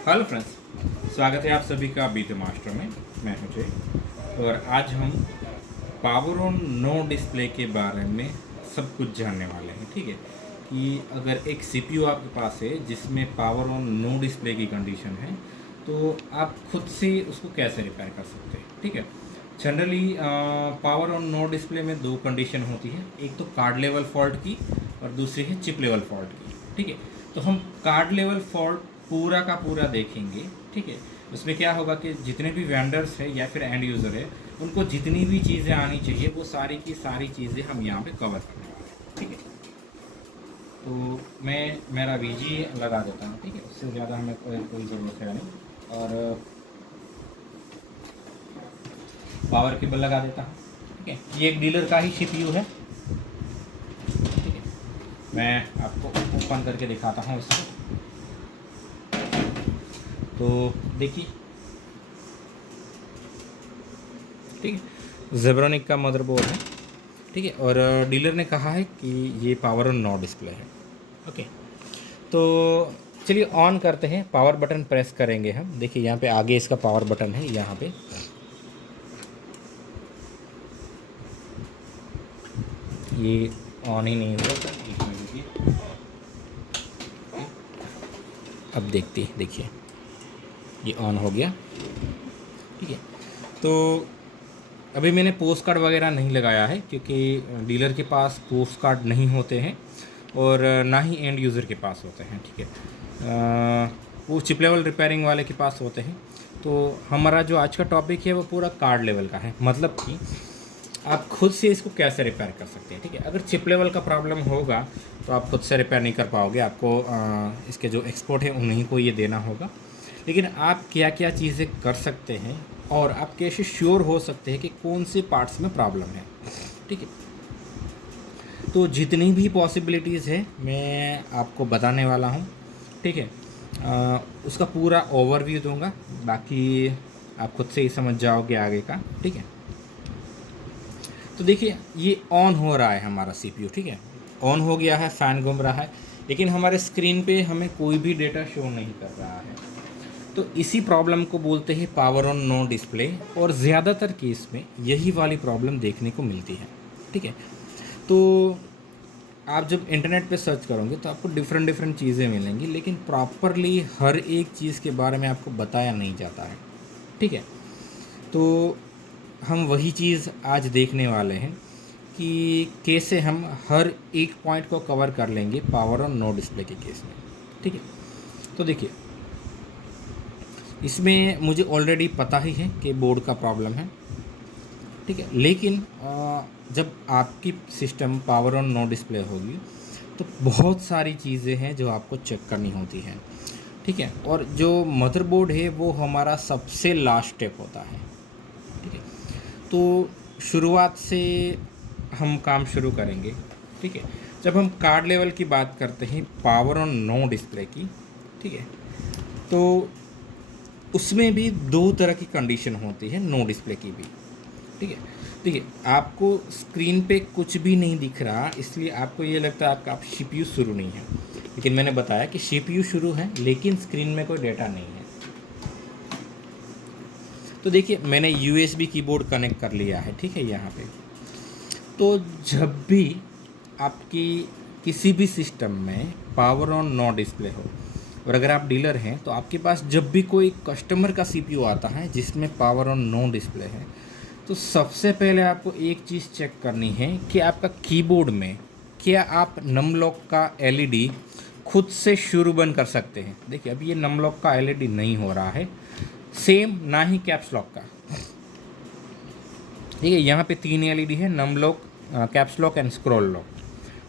Hello friends, स्वागत है आप सभी का बीते मास्टर में। मैं हूं जय और आज हम पावर ऑन नो डिस्प्ले के बारे में सब कुछ जानने वाले हैं। ठीक है कि अगर एक सीपीयू आपके पास है जिसमें पावर ऑन नो डिस्प्ले की कंडीशन है तो आप खुद से उसको कैसे रिपेयर कर सकते हैं। ठीक है, generally power on no display में दो कंडीशन होती है, एक तो कार्ड लेवल फॉल्ट की और दूसरी है चिप लेवल फॉल्ट की। ठीक है, तो हम कार्ड लेवल फॉल्ट पूरा का पूरा देखेंगे। ठीक है, उसमें क्या होगा कि जितने भी वेंडर्स है या फिर एंड यूज़र है उनको जितनी भी चीज़ें आनी चाहिए वो सारी की सारी चीज़ें हम यहाँ पे कवर करने वाले हैं। ठीक है, तो मैं मेरा वीजी लगा देता हूँ। ठीक है, उससे ज़्यादा हमें कोई ज़रूरत है नहीं और पावर केबल लगा देता हूँ। ठीक है, ये एक डीलर का ही सीपीयू है। ठीक है, मैं आपको ओपन करके दिखाता हूँ इसको। तो देखिए, ठीक है, जेब्रोनिक का मदरबोर्ड है। ठीक है, और डीलर ने कहा है कि ये पावर ऑन नो डिस्प्ले है। ओके, तो चलिए ऑन करते हैं। पावर बटन प्रेस करेंगे हम। देखिए यहाँ पे आगे इसका पावर बटन है, यहाँ पे ये ऑन ही नहीं हुआ था। एक मिनट रुकिए, अब देखिए ये ऑन हो गया। ठीक है, तो अभी मैंने पोस्ट कार्ड वगैरह नहीं लगाया है क्योंकि डीलर के पास पोस्ट कार्ड नहीं होते हैं और ना ही एंड यूज़र के पास होते हैं। ठीक है, वो चिप लेवल रिपेयरिंग वाले के पास होते हैं। तो हमारा जो आज का टॉपिक है वो पूरा कार्ड लेवल का है, मतलब कि आप खुद से इसको कैसे रिपेयर कर सकते हैं। ठीक है, अगर चिप लेवल का प्रॉब्लम होगा तो आप खुद से रिपेयर नहीं कर पाओगे, आपको इसके जो एक्सपोर्ट है उन्हीं को ये देना होगा। लेकिन आप क्या क्या चीज़ें कर सकते हैं और आप कैसे श्योर हो सकते हैं कि कौन से पार्ट्स में प्रॉब्लम है। ठीक है, तो जितनी भी पॉसिबिलिटीज़ है मैं आपको बताने वाला हूँ। ठीक है, उसका पूरा ओवरव्यू दूंगा, बाकी आप खुद से ही समझ जाओगे आगे का। ठीक है, तो देखिए ये ऑन हो रहा है हमारा सीपीयू। ठीक है, ऑन हो गया है, फ़ैन घूम रहा है, लेकिन हमारे स्क्रीन पे हमें कोई भी डेटा शो नहीं कर रहा है। तो इसी प्रॉब्लम को बोलते हैं पावर ऑन नो डिस्प्ले, और ज़्यादातर केस में यही वाली प्रॉब्लम देखने को मिलती है। ठीक है, तो आप जब इंटरनेट पे सर्च करोगे तो आपको डिफरेंट डिफरेंट चीज़ें मिलेंगी, लेकिन प्रॉपरली हर एक चीज़ के बारे में आपको बताया नहीं जाता है। ठीक है, तो हम वही चीज़ आज देखने वाले हैं कि कैसे हम हर एक पॉइंट को कवर कर लेंगे पावर ऑन नो डिस्प्ले के केस में। ठीक है, तो देखिए इसमें मुझे ऑलरेडी पता ही है कि बोर्ड का प्रॉब्लम है। ठीक है, लेकिन जब आपकी system power on no display होगी तो बहुत सारी चीज़ें हैं जो आपको चेक करनी होती हैं। ठीक है, और जो मदरबोर्ड है वो हमारा सबसे लास्ट स्टेप होता है। ठीक है, तो शुरुआत से हम काम शुरू करेंगे। ठीक है, जब हम कार्ड लेवल की बात करते हैं पावर ऑन नो डिस्प्ले की, ठीक है, तो उसमें भी दो तरह की कंडीशन होती है नो डिस्प्ले की भी। ठीक है, देखिए आपको स्क्रीन पे कुछ भी नहीं दिख रहा, इसलिए आपको ये लगता है आपका सीपीयू शुरू नहीं है, लेकिन मैंने बताया कि सीपीयू शुरू है लेकिन स्क्रीन में कोई डेटा नहीं है। तो देखिए मैंने यूएसबी कीबोर्ड कनेक्ट कर लिया है। ठीक है, यहाँ पे तो जब भी आपकी किसी भी सिस्टम में पावर ऑन नो डिस्प्ले हो और अगर आप डीलर हैं तो आपके पास जब भी कोई कस्टमर का सीपीयू आता है जिसमें पावर ऑन नो डिस्प्ले है, तो सबसे पहले आपको एक चीज़ चेक करनी है कि आपका कीबोर्ड में क्या आप नमलॉक का एलईडी खुद से शुरू बंद कर सकते हैं। देखिए अभी ये नमलॉक का एलईडी नहीं हो रहा है, सेम ना ही कैप्स लॉक का। ठीक है, यहाँ पे 3 एलईडी है, num lock, caps lock and scroll lock.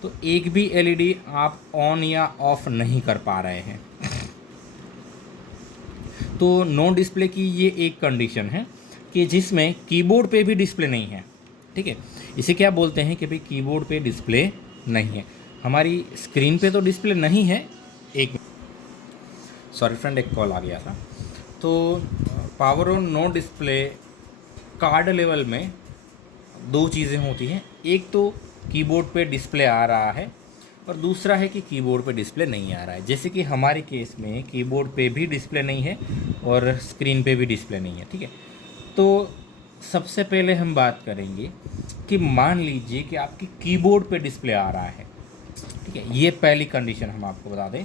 तो एक भी एलईडी आप ऑन या ऑफ नहीं कर पा रहे हैं। तो नो डिस्प्ले की ये एक कंडीशन है कि जिसमें कीबोर्ड पे भी डिस्प्ले नहीं है। ठीक है, इसे क्या बोलते हैं कि भाई कीबोर्ड पे डिस्प्ले नहीं है, हमारी स्क्रीन पे तो डिस्प्ले नहीं है। एक सॉरी फ्रेंड, एक कॉल आ गया था। तो power on no display card level में दो चीज़ें होती हैं, एक तो कीबोर्ड पे डिस्प्ले आ रहा है और दूसरा है कि कीबोर्ड पे डिस्प्ले नहीं आ रहा है। जैसे कि हमारे केस में कीबोर्ड पे भी डिस्प्ले नहीं है और स्क्रीन पे भी डिस्प्ले नहीं है, ठीक है। तो सबसे पहले हम बात करेंगे कि मान लीजिए कि आपकी कीबोर्ड पे डिस्प्ले आ रहा है, ठीक है, ये पहली कंडीशन हम आपको बता दें,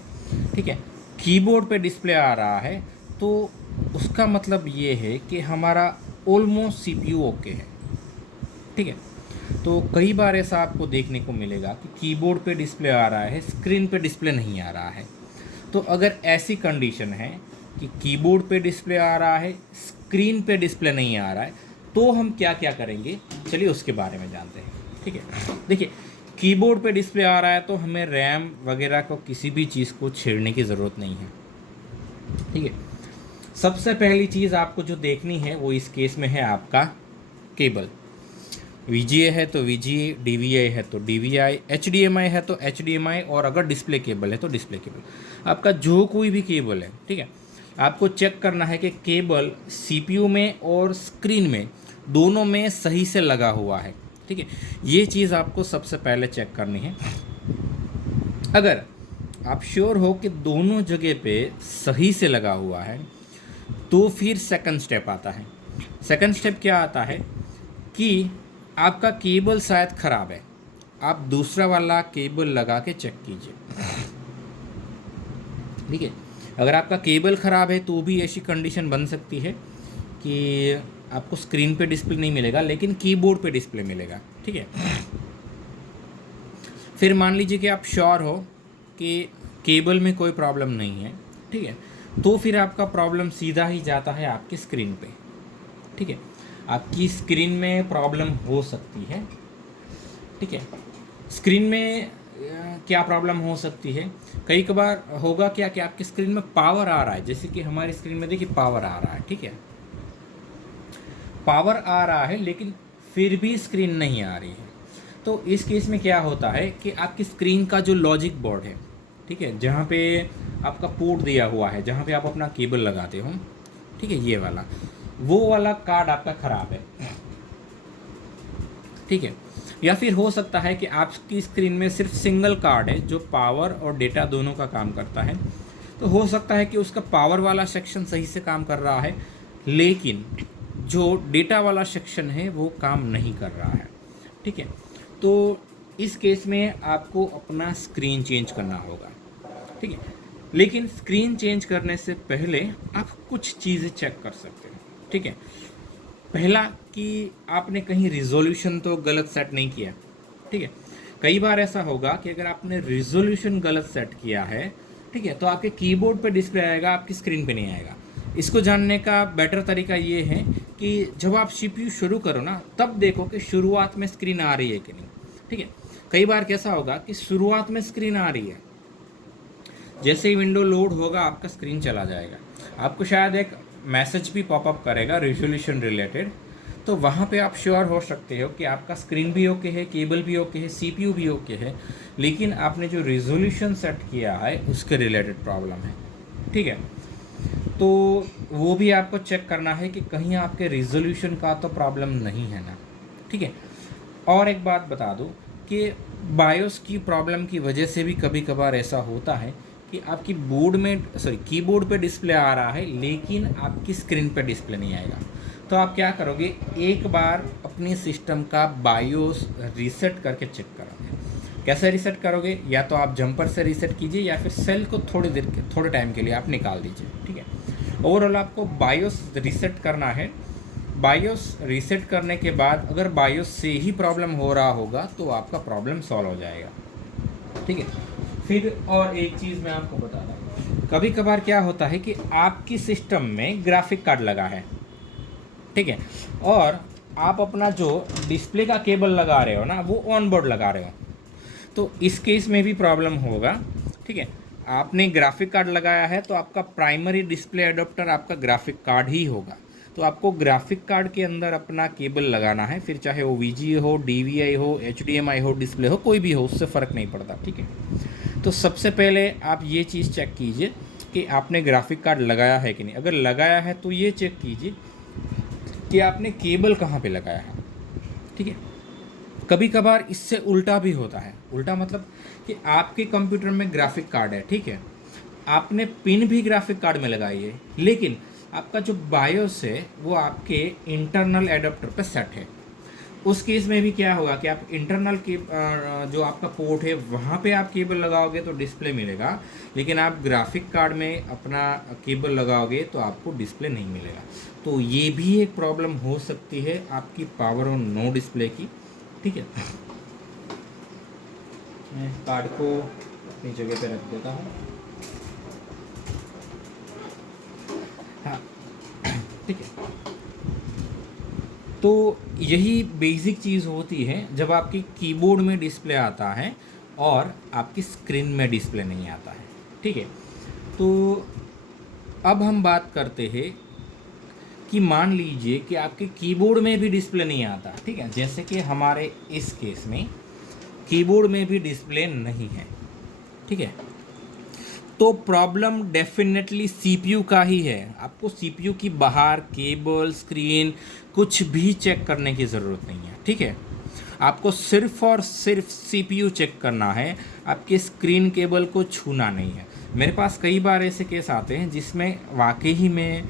ठीक है। कीबोर्ड पे डिस्प्ले आ रहा है तो उसका मतलब ये है कि हमारा ऑलमोस्ट सीपीयू ओके है, ठीक है। तो कई बार ऐसा आपको देखने को मिलेगा कि कीबोर्ड पे डिस्प्ले आ रहा है, स्क्रीन पे डिस्प्ले नहीं आ रहा है। तो अगर ऐसी कंडीशन है कि कीबोर्ड पे डिस्प्ले आ रहा है, स्क्रीन पे डिस्प्ले नहीं आ रहा है, तो हम क्या क्या करेंगे, चलिए उसके बारे में जानते हैं, ठीक है। देखिए, कीबोर्ड पे डिस्प्ले आ रहा है तो हमें रैम वगैरह को किसी भी चीज़ को छेड़ने की ज़रूरत नहीं है, ठीक है। सबसे पहली चीज़ आपको जो देखनी है वो इस केस में है आपका केबल। VGA है तो VGA, DVI है तो DVI, HDMI है तो HDMI, और अगर डिस्प्ले केबल है तो डिस्प्ले केबल। आपका जो कोई भी केबल है, ठीक है, आपको चेक करना है कि केबल CPU में और स्क्रीन में दोनों में सही से लगा हुआ है, ठीक है। ये चीज़ आपको सबसे पहले चेक करनी है। अगर आप श्योर हो कि दोनों जगह पे सही से लगा हुआ है तो फिर सेकंड स्टेप आता है। सेकंड स्टेप क्या आता है कि आपका केबल शायद ख़राब है, आप दूसरा वाला केबल लगा के चेक कीजिए, ठीक है। अगर आपका केबल ख़राब है तो भी ऐसी कंडीशन बन सकती है कि आपको स्क्रीन पे डिस्प्ले नहीं मिलेगा लेकिन कीबोर्ड पे डिस्प्ले मिलेगा, ठीक है। फिर मान लीजिए कि आप श्योर हो कि केबल में कोई प्रॉब्लम नहीं है, ठीक है, तो फिर आपका प्रॉब्लम सीधा ही जाता है आपकी स्क्रीन पे, ठीक है। आपकी स्क्रीन में प्रॉब्लम हो सकती है, ठीक है। स्क्रीन में क्या प्रॉब्लम हो सकती है, कई कबार होगा क्या कि आपकी स्क्रीन में पावर आ रहा है, जैसे कि हमारी स्क्रीन में देखिए पावर आ रहा है, ठीक है, पावर आ रहा है लेकिन फिर भी स्क्रीन नहीं आ रही है। तो इस केस में क्या होता है कि आपकी स्क्रीन का जो लॉजिक बोर्ड है, ठीक है, जहाँ पे आपका पोर्ट दिया हुआ है, जहाँ पे आप अपना केबल लगाते हो, ठीक है, ये वाला, वो वाला कार्ड आपका ख़राब है, ठीक है। या फिर हो सकता है कि आपकी स्क्रीन में सिर्फ सिंगल कार्ड है जो पावर और डेटा दोनों का काम करता है। तो हो सकता है कि उसका पावर वाला सेक्शन सही से काम कर रहा है लेकिन जो डेटा वाला सेक्शन है वो काम नहीं कर रहा है, ठीक है। तो इस केस में आपको अपना स्क्रीन चेंज करना होगा, ठीक है। लेकिन स्क्रीन चेंज करने से पहले आप कुछ चीज़ें चेक कर सकते हैं, ठीक है। पहला कि आपने कहीं रिजोल्यूशन तो गलत सेट नहीं किया, ठीक है। कई बार ऐसा होगा कि अगर आपने रिजोल्यूशन गलत सेट किया है, ठीक है, तो आपके कीबोर्ड पे डिस्प्ले आएगा, आपकी स्क्रीन पे नहीं आएगा। इसको जानने का बेटर तरीका ये है कि जब आप CPU शुरू करो ना, तब देखो कि शुरुआत में स्क्रीन आ रही है कि नहीं, ठीक है। कई बार कैसा होगा कि शुरुआत में स्क्रीन आ रही है, जैसे ही विंडो लोड होगा आपका स्क्रीन चला जाएगा, आपको शायद एक मैसेज भी पॉपअप करेगा रिजोल्यूशन रिलेटेड। तो वहाँ पे आप श्योर हो सकते हो कि आपका स्क्रीन भी ओके है, केबल भी ओके है, CPU भी ओके है, लेकिन आपने जो रिजोल्यूशन सेट किया है उसके रिलेटेड प्रॉब्लम है, ठीक है। तो वो भी आपको चेक करना है कि कहीं आपके रिजोल्यूशन का तो प्रॉब्लम नहीं है ना, ठीक है। और एक बात बता दूं कि बायोस की प्रॉब्लम की वजह से भी कभी कभार ऐसा होता है कि आपकी कीबोर्ड पे डिस्प्ले आ रहा है लेकिन आपकी स्क्रीन पे डिस्प्ले नहीं आएगा। तो आप क्या करोगे, एक बार अपनी सिस्टम का बायोस रीसेट करके चेक करोगे। कैसे रीसेट करोगे, या तो आप जंपर से रीसेट कीजिए या फिर सेल को थोड़े टाइम के लिए आप निकाल दीजिए, ठीक है। ओवरऑल आपको बायोस रीसेट करना है। बायोस रीसेट करने के बाद अगर बायोस से ही प्रॉब्लम हो रहा होगा तो आपका प्रॉब्लम सॉल्व हो जाएगा, ठीक है। फिर और एक चीज़ मैं आपको बता रहा हूँ, कभी कभार क्या होता है कि आपकी सिस्टम में ग्राफिक कार्ड लगा है, ठीक है, और आप अपना जो डिस्प्ले का केबल लगा रहे हो ना वो ऑन बोर्ड लगा रहे हो, तो इस केस में भी प्रॉब्लम होगा, ठीक है। आपने ग्राफिक कार्ड लगाया है तो आपका प्राइमरी डिस्प्ले एडाप्टर आपका ग्राफिक कार्ड ही होगा। तो आपको ग्राफिक कार्ड के अंदर अपना केबल लगाना है, फिर चाहे वो VGA हो, DVI हो, HDMI हो, डिस्प्ले हो, कोई भी हो, उससे फ़र्क नहीं पड़ता, ठीक है। तो सबसे पहले आप ये चीज़ चेक कीजिए कि आपने ग्राफिक कार्ड लगाया है कि नहीं। अगर लगाया है तो ये चेक कीजिए कि आपने केबल कहाँ पे लगाया है, ठीक है। कभी कभार इससे उल्टा भी होता है। उल्टा मतलब कि आपके कंप्यूटर में ग्राफिक कार्ड है, ठीक है, आपने पिन भी ग्राफिक कार्ड में लगाई है, लेकिन आपका जो बायोस है वो आपके इंटरनल एडाप्टर पर सेट है। उस केस में भी क्या होगा कि आप इंटरनल के जो आपका पोर्ट है वहाँ पे आप केबल लगाओगे तो डिस्प्ले मिलेगा, लेकिन आप ग्राफिक कार्ड में अपना केबल लगाओगे तो आपको डिस्प्ले नहीं मिलेगा। तो ये भी एक प्रॉब्लम हो सकती है आपकी पावर ऑन नो डिस्प्ले की, ठीक है। मैं कार्ड को अपनी जगह पे रख देता हूँ। हाँ, ठीक है। तो यही बेसिक चीज़ होती है जब आपकी कीबोर्ड में डिस्प्ले आता है और आपकी स्क्रीन में डिस्प्ले नहीं आता है, ठीक है। तो अब हम बात करते हैं कि मान लीजिए कि आपके कीबोर्ड में भी डिस्प्ले नहीं आता, ठीक है, जैसे कि हमारे इस केस में कीबोर्ड में भी डिस्प्ले नहीं है, ठीक है। तो प्रॉब्लम डेफिनेटली सीपीयू का ही है। आपको सीपीयू की बाहर केबल, स्क्रीन कुछ भी चेक करने की ज़रूरत नहीं है, ठीक है। आपको सिर्फ और सिर्फ सीपीयू चेक करना है, आपके स्क्रीन केबल को छूना नहीं है। मेरे पास कई बार ऐसे केस आते हैं जिसमें वाकई ही में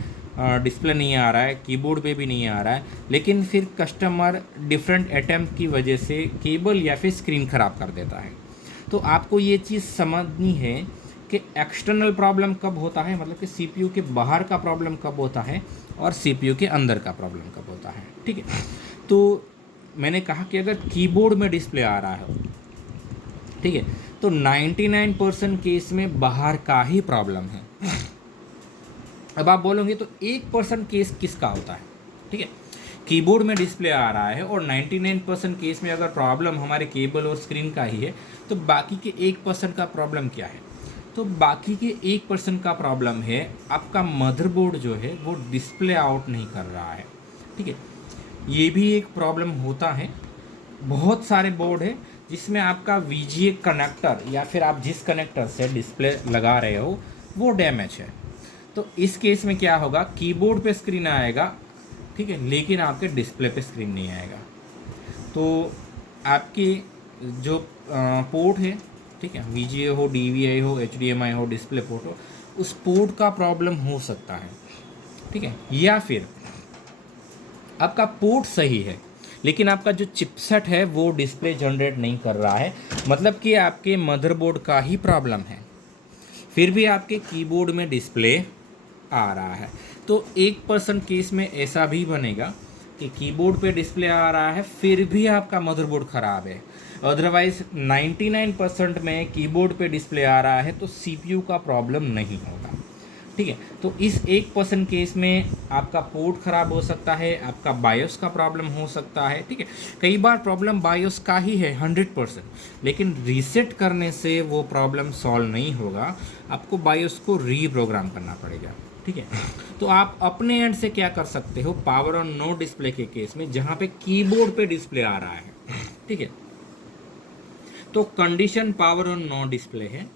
डिस्प्ले नहीं आ रहा है, कीबोर्ड पे भी नहीं आ रहा है, लेकिन फिर कस्टमर डिफरेंट अटैम्प्ट की वजह से केबल या फिर स्क्रीन ख़राब कर देता है। तो आपको ये चीज़ समझनी है कि एक्सटर्नल प्रॉब्लम कब होता है, मतलब कि सीपीयू के बाहर का प्रॉब्लम कब होता है और सीपीयू के अंदर का प्रॉब्लम कब होता है, ठीक है। तो मैंने कहा कि अगर कीबोर्ड में डिस्प्ले आ रहा है, ठीक है, तो 99% केस में बाहर का ही प्रॉब्लम है। अब आप बोलोगे तो 1% केस किसका होता है, ठीक है। कीबोर्ड में डिस्प्ले आ रहा है और 99% केस में अगर प्रॉब्लम हमारे केबल और स्क्रीन का ही है, तो बाकी के 1% का प्रॉब्लम क्या है? तो बाकी के 1% का प्रॉब्लम है आपका मदरबोर्ड जो है वो डिस्प्ले आउट नहीं कर रहा है, ठीक है। ये भी एक प्रॉब्लम होता है। बहुत सारे बोर्ड है जिसमें आपका VGA कनेक्टर या फिर आप जिस कनेक्टर से डिस्प्ले लगा रहे हो वो डैमेज है। तो इस केस में क्या होगा, कीबोर्ड पे स्क्रीन आएगा, ठीक है, लेकिन आपके डिस्प्ले पे स्क्रीन नहीं आएगा। तो आपकी जो पोर्ट है, ठीक है, VGA हो, DVI हो, HDMI हो, डिस्प्ले पोर्ट हो, उस पोर्ट का प्रॉब्लम हो सकता है, ठीक है। या फिर आपका पोर्ट सही है लेकिन आपका जो चिपसेट है वो डिस्प्ले जनरेट नहीं कर रहा है, मतलब कि आपके मदरबोर्ड का ही प्रॉब्लम है, फिर भी आपके कीबोर्ड में डिस्प्ले आ रहा है। तो 1% केस में ऐसा भी बनेगा कि कीबोर्ड पे डिस्प्ले आ रहा है फिर भी आपका मदरबोर्ड ख़राब है। अदरवाइज 99% में कीबोर्ड पे डिस्प्ले आ रहा है तो CPU का प्रॉब्लम नहीं होगा, ठीक है। तो इस 1% केस में आपका पोर्ट ख़राब हो सकता है, आपका बायोस का प्रॉब्लम हो सकता है, ठीक है। कई बार प्रॉब्लम बायोस का ही है 100%, लेकिन रीसेट करने से वो प्रॉब्लम सॉल्व नहीं होगा, आपको बायोस को रीप्रोग्राम करना पड़ेगा, ठीक है। तो आप अपने एंड से क्या कर सकते हो, पावर ऑन नो डिस्प्ले के केस में जहाँ पे कीबोर्ड पे डिस्प्ले आ रहा है, ठीक है, तो condition power on no display है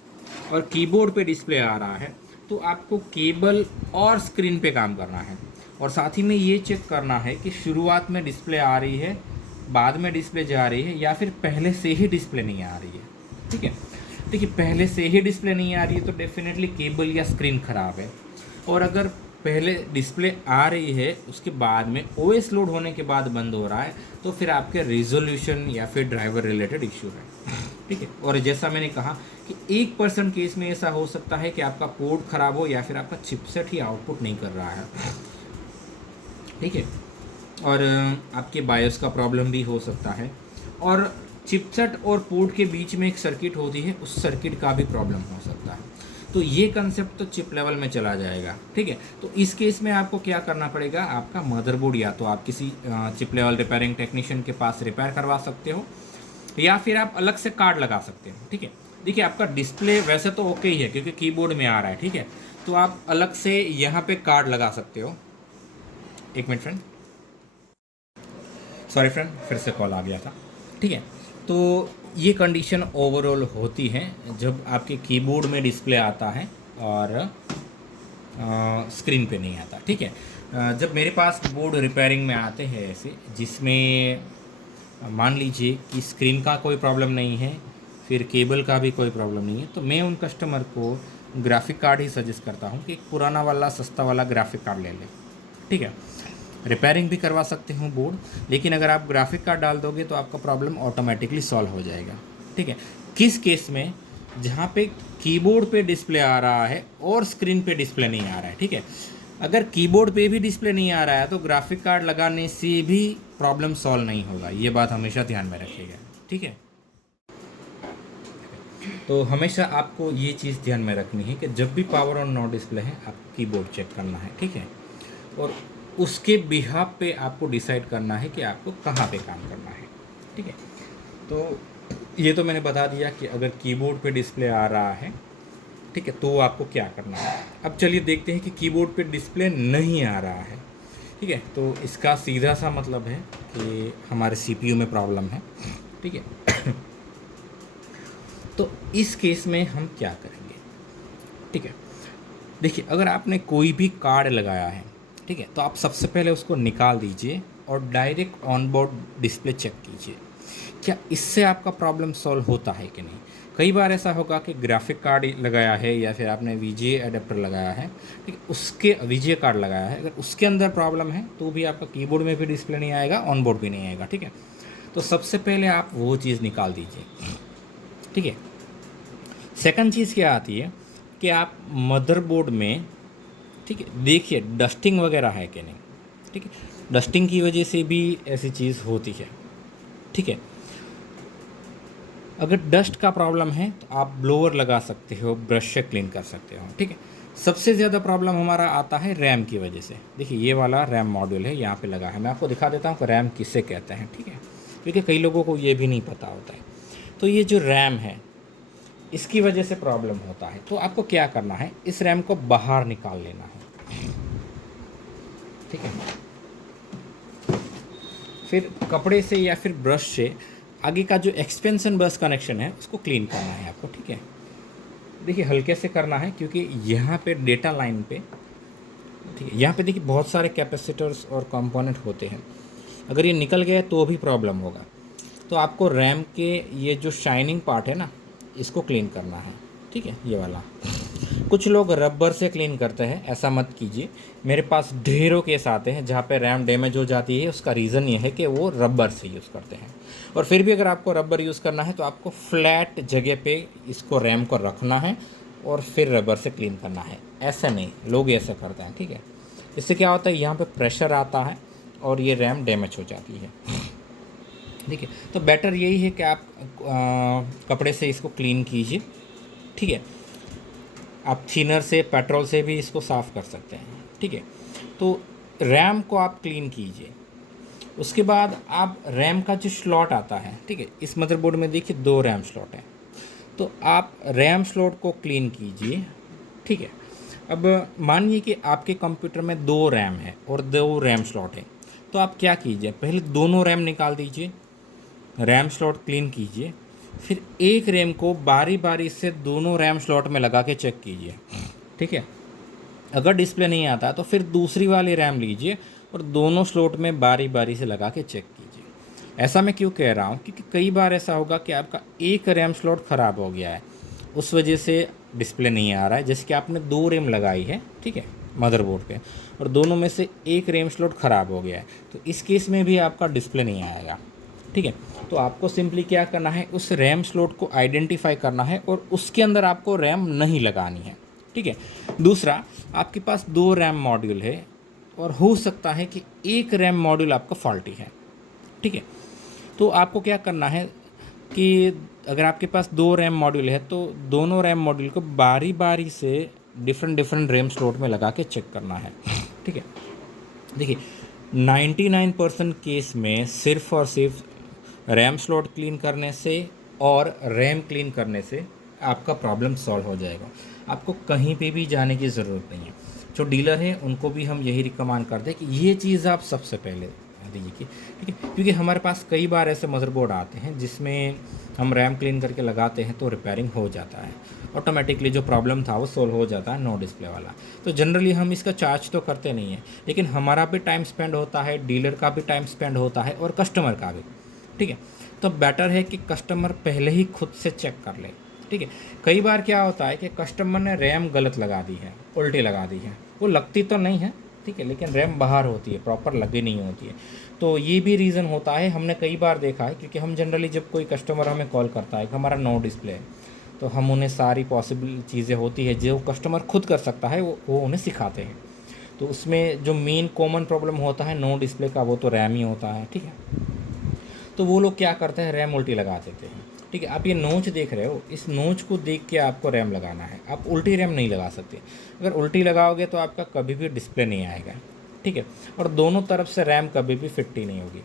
और कीबोर्ड पे डिस्प्ले आ रहा है, तो आपको केबल और स्क्रीन पे काम करना है और साथ ही में ये चेक करना है कि शुरुआत में डिस्प्ले आ रही है, बाद में डिस्प्ले जा रही है, या फिर पहले से ही डिस्प्ले नहीं आ रही है, ठीक है। देखिए, पहले से ही डिस्प्ले नहीं आ रही है तो डेफिनेटली केबल या स्क्रीन ख़राब है, और अगर पहले डिस्प्ले आ रही है उसके बाद में OS लोड होने के बाद बंद हो रहा है तो फिर आपके रिजोल्यूशन या फिर ड्राइवर रिलेटेड इशू है, ठीक है। और जैसा मैंने कहा कि 1% केस में ऐसा हो सकता है कि आपका पोर्ट ख़राब हो या फिर आपका चिपसेट ही आउटपुट नहीं कर रहा है, ठीक है। और आपके बायोस का प्रॉब्लम भी हो सकता है, और चिपसेट और पोर्ट के बीच में एक सर्किट होती है, उस सर्किट का भी प्रॉब्लम हो सकता है। तो ये कंसेप्ट तो चिप लेवल में चला जाएगा, ठीक है। तो इस केस में आपको क्या करना पड़ेगा, आपका मदरबोर्ड या तो आप किसी चिप लेवल रिपेयरिंग टेक्नीशियन के पास रिपेयर करवा सकते हो, या फिर आप अलग से कार्ड लगा सकते हो, ठीक है। देखिए, आपका डिस्प्ले वैसे तो ओके ही है क्योंकि कीबोर्ड में आ रहा है, ठीक है, तो आप अलग से यहाँ पे कार्ड लगा सकते हो। एक मिनट फ्रेंड, सॉरी फ्रेंड, फिर से कॉल आ गया था, ठीक है। तो ये कंडीशन ओवरऑल होती है जब आपके कीबोर्ड में डिस्प्ले आता है और स्क्रीन पे नहीं आता, ठीक है। जब मेरे पास बोर्ड रिपेयरिंग में आते हैं ऐसे जिसमें मान लीजिए कि स्क्रीन का कोई प्रॉब्लम नहीं है, फिर केबल का भी कोई प्रॉब्लम नहीं है, तो मैं उन कस्टमर को ग्राफिक कार्ड ही सजेस्ट करता हूँ कि एक पुराना वाला सस्ता वाला ग्राफिक कार्ड ले लें। ठीक है, रिपेयरिंग भी करवा सकते हो बोर्ड, लेकिन अगर आप ग्राफिक कार्ड डाल दोगे तो आपका प्रॉब्लम ऑटोमेटिकली सॉल्व हो जाएगा। ठीक है, किस केस में? जहाँ पे कीबोर्ड पे डिस्प्ले आ रहा है और स्क्रीन पे डिस्प्ले नहीं आ रहा है। ठीक है, अगर कीबोर्ड पे भी डिस्प्ले नहीं आ रहा है तो ग्राफिक कार्ड लगाने से भी प्रॉब्लम सॉल्व नहीं होगा, ये बात हमेशा ध्यान में रखिएगा। ठीक है, तो हमेशा आपको ये चीज़ ध्यान में रखनी है कि जब भी पावर ऑन नो डिस्प्ले है आपको कीबोर्ड चेक करना है। ठीक है, और उसके बिहाफ पे आपको डिसाइड करना है कि आपको कहाँ पे काम करना है। ठीक है, तो ये तो मैंने बता दिया कि अगर कीबोर्ड पे डिस्प्ले आ रहा है, ठीक है, तो आपको क्या करना है। अब चलिए देखते हैं कि कीबोर्ड पे डिस्प्ले नहीं आ रहा है। ठीक है, तो इसका सीधा सा मतलब है कि हमारे सीपीयू में प्रॉब्लम है। ठीक है, तो इस केस में हम क्या करेंगे? ठीक है, देखिए अगर आपने कोई भी कार्ड लगाया है, ठीक है, तो आप सबसे पहले उसको निकाल दीजिए और direct on board display check कीजिए, क्या इससे आपका प्रॉब्लम सॉल्व होता है कि नहीं। कई बार ऐसा होगा कि ग्राफिक कार्ड लगाया है या फिर आपने वीजीए अडेप्टर लगाया है, ठीक है, उसके वीजीए कार्ड लगाया है, अगर उसके अंदर प्रॉब्लम है तो भी आपका कीबोर्ड में भी डिस्प्ले नहीं आएगा, ऑन बोर्ड भी नहीं आएगा। ठीक है, तो सबसे पहले आप वो चीज़ निकाल दीजिए। ठीक है, सेकंड चीज़ क्या आती है कि आप मदरबोर्ड में, ठीक है, देखिए डस्टिंग वगैरह है कि नहीं। ठीक है, डस्टिंग की वजह से भी ऐसी चीज़ होती है। ठीक है, अगर डस्ट का प्रॉब्लम है तो आप ब्लोअर लगा सकते हो, ब्रश से क्लीन कर सकते हो। ठीक है, सबसे ज़्यादा प्रॉब्लम हमारा आता है रैम की वजह से। देखिए ये वाला रैम मॉड्यूल है, यहाँ पे लगा है, मैं आपको दिखा देता हूँ कि रैम किससे कहते हैं। ठीक है, क्योंकि कई लोगों को ये भी नहीं पता होता है। तो ये जो रैम है इसकी वजह से प्रॉब्लम होता है, तो आपको क्या करना है, इस रैम को बाहर निकाल लेना है। ठीक है, फिर कपड़े से या फिर ब्रश से आगे का जो एक्सपेंशन बस कनेक्शन है उसको क्लीन करना है आपको। ठीक है, देखिए हल्के से करना है क्योंकि यहाँ पे डेटा लाइन पे, ठीक है, यहाँ पे देखिए बहुत सारे कैपेसिटर्स और कंपोनेंट होते हैं, अगर ये निकल गया तो भी प्रॉब्लम होगा। तो आपको रैम के ये जो शाइनिंग पार्ट है ना, इसको क्लीन करना है। ठीक है, ये वाला कुछ लोग रबर से क्लीन करते हैं, ऐसा मत कीजिए। मेरे पास ढेरों केस आते हैं जहाँ पे रैम डैमेज हो जाती है, उसका रीज़न ये है कि वो रबर से यूज़ करते हैं। और फिर भी अगर आपको रबर यूज़ करना है तो आपको फ्लैट जगह पे इसको रैम को रखना है और फिर रबर से क्लीन करना है, ऐसा नहीं, लोग ऐसा करते हैं। ठीक है, इससे क्या होता है, यहाँ पर प्रेशर आता है और ये रैम डैमेज हो जाती है। ठीक है, तो बेटर यही है कि आप कपड़े से इसको क्लीन कीजिए। ठीक है, आप थिनर से, पेट्रोल से भी इसको साफ़ कर सकते हैं। ठीक है, तो रैम को आप क्लीन कीजिए। उसके बाद आप रैम का जो स्लॉट आता है, ठीक है, इस मदरबोर्ड में देखिए 2 रैम स्लॉट हैं, तो आप रैम स्लॉट को क्लीन कीजिए। ठीक है, अब मानिए कि आपके कंप्यूटर में 2 रैम है और 2 रैम स्लॉट है, तो आप क्या कीजिए, पहले दोनों रैम निकाल दीजिए, रैम स्लॉट क्लीन कीजिए, फिर एक रैम को बारी बारी से दोनों रैम स्लॉट में लगा के चेक कीजिए। ठीक है, अगर डिस्प्ले नहीं आता तो फिर दूसरी वाली रैम लीजिए और दोनों स्लॉट में बारी बारी से लगा के चेक कीजिए। ऐसा मैं क्यों कह रहा हूँ, क्योंकि कई बार ऐसा होगा कि आपका एक रैम स्लॉट ख़राब हो गया है, उस वजह से डिस्प्ले नहीं आ रहा है। जैसे कि आपने 2 रैम लगाई है, ठीक है, मदरबोर्ड पे, और दोनों में से एक रैम स्लॉट ख़राब हो गया है, तो इस केस में भी आपका डिस्प्ले नहीं आएगा। ठीक है, तो आपको सिंपली क्या करना है, उस रैम स्लॉट को आइडेंटिफाई करना है और उसके अंदर आपको रैम नहीं लगानी है। ठीक है, दूसरा, आपके पास 2 रैम मॉड्यूल है और हो सकता है कि एक रैम मॉड्यूल आपका फॉल्टी है। ठीक है, तो आपको क्या करना है कि अगर आपके पास 2 रैम मॉड्यूल है तो दोनों रैम मॉड्यूल को बारी बारी से डिफरेंट रैम स्लॉट में लगा के चेक करना है। ठीक है, देखिए 99% केस में सिर्फ और सिर्फ रैम स्लॉट क्लीन करने से और रैम क्लीन करने से आपका प्रॉब्लम सॉल्व हो जाएगा। आपको कहीं पे भी जाने की ज़रूरत नहीं है। जो डीलर हैं उनको भी हम यही रिकमेंड करते हैं कि ये चीज़ आप सबसे पहले दीजिए कि, ठीक है, क्योंकि हमारे पास कई बार ऐसे मदरबोर्ड आते हैं जिसमें हम रैम क्लीन करके लगाते हैं तो रिपेयरिंग हो जाता है, ऑटोमेटिकली जो प्रॉब्लम था वो सोल्व हो जाता है, नो डिस्प्ले वाला। तो जनरली हम इसका चार्ज तो करते नहीं हैं, लेकिन हमारा भी टाइम स्पेंड होता है, डीलर का भी टाइम स्पेंड होता है और कस्टमर का भी। ठीक है। तो बेटर है कि कस्टमर पहले ही खुद से चेक कर ले, ठीक है। कई बार क्या होता है कि कस्टमर ने रैम गलत लगा दी है, उल्टी लगा दी है, वो लगती तो नहीं है, ठीक है, लेकिन रैम बाहर होती है, प्रॉपर लगी नहीं होती है। तो ये भी रीज़न होता है, हमने कई बार देखा है, क्योंकि हम जनरली जब कोई कस्टमर हमें कॉल करता है कि हमारा नो डिस्प्ले है, तो हम उन्हें सारी पॉसिबल चीज़ें होती है जो कस्टमर खुद कर सकता है वो उन्हें सिखाते हैं। तो उसमें जो मेन कॉमन प्रॉब्लम होता है नो डिस्प्ले का, वो तो रैम ही होता है, ठीक है। तो वो लोग क्या करते हैं, रैम उल्टी लगा देते हैं, ठीक है। आप ये नोच देख रहे हो, इस नोच को देख के आपको रैम लगाना है, आप उल्टी रैम नहीं लगा सकते। अगर उल्टी लगाओगे तो आपका कभी भी डिस्प्ले नहीं आएगा, ठीक है। और दोनों तरफ से रैम कभी भी फिट ही नहीं होगी।